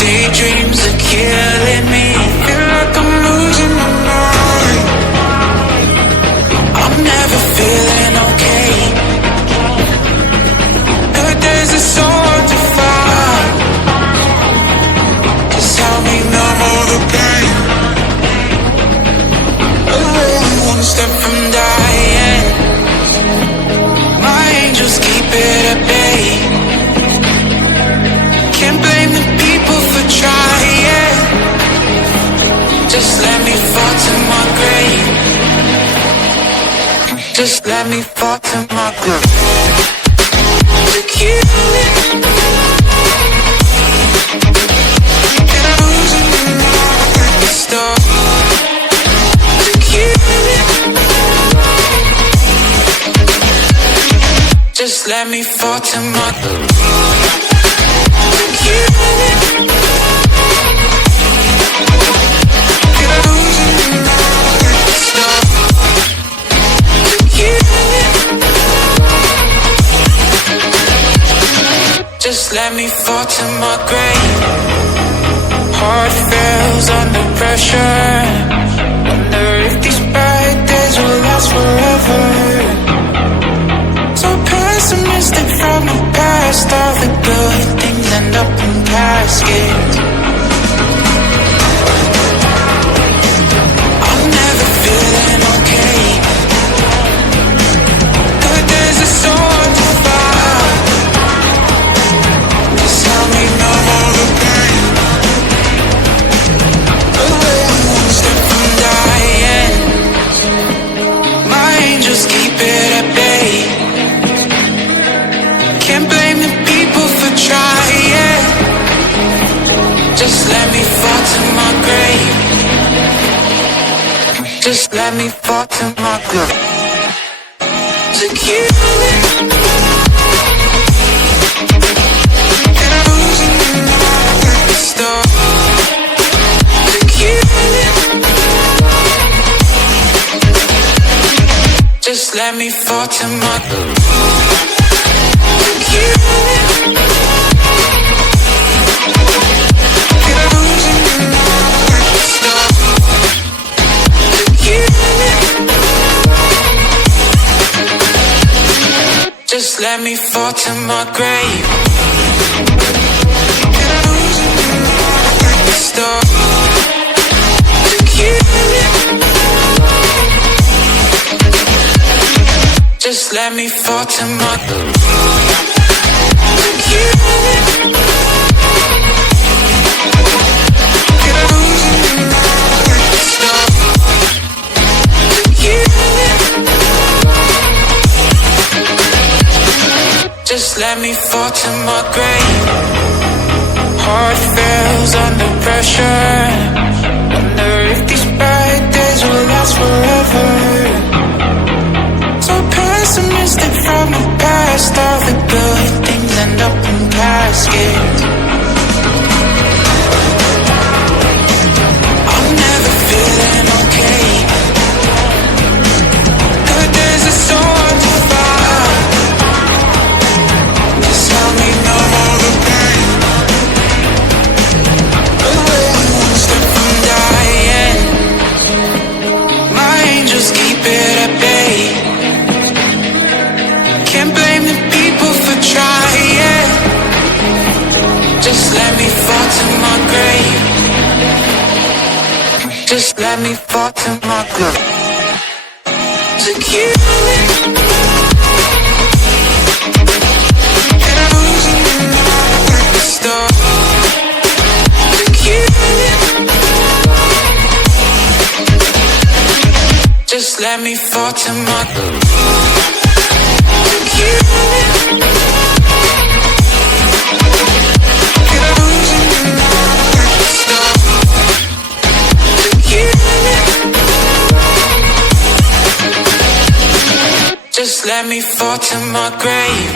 Daydreams are killing me. Feel like I'm losing my mind. I'm never feeling okay. Nowadays it's so hard to find. Just help me numb all the pain. Oh, one step from dying. My angels keep it at bay. Can't blame the people for trying. Just let me fall to my grave. Just let me fall to my grave. To kill it. And I'm losing my mind. Stop. To kill it. Just let me fall to my grave. Just let me fall to my grave. Heart fails under pressure. Wonder if these bad days will last forever. So pessimistic from the past. All the good things end up in caskets. I'm never feeling okay. Good days are so hard to find. Just help me numb all the pain. One step from dying. My angels keep it at bay. Can't blame the people for trying. Just let me fall to my grave. Just let me fall to my grave. To kill it. And I'm losing my mind. Stop. To kill it. Just let me fall to my grave. To kill it. And I'm losing my mind. Stop. To kill it. Just let me fall to my grave. And I'm losing my mind. Stop. To kill it. Just let me fall to my grave. To kill it. And I'm losing my mind. Stop. To kill it. Just let me fall to my grave. Heart fails under pressure. Wonder if these bad days will last forever. So pessimistic from the past. All the good things end up in caskets. I'm never feeling okay. Good days are so hard to find. Just help me numb all the pain. One step from dying. My angels keep it at bay. Can't blame the people for trying. Just let me fall to my grave. Just let me fall to my grave. To kill it. And I'm losing my mind. Stop. To kill it. Just let me fall to my grave. To kill it. And I'm losing my mind. Stop. To kill it. Just let me fall to my grave.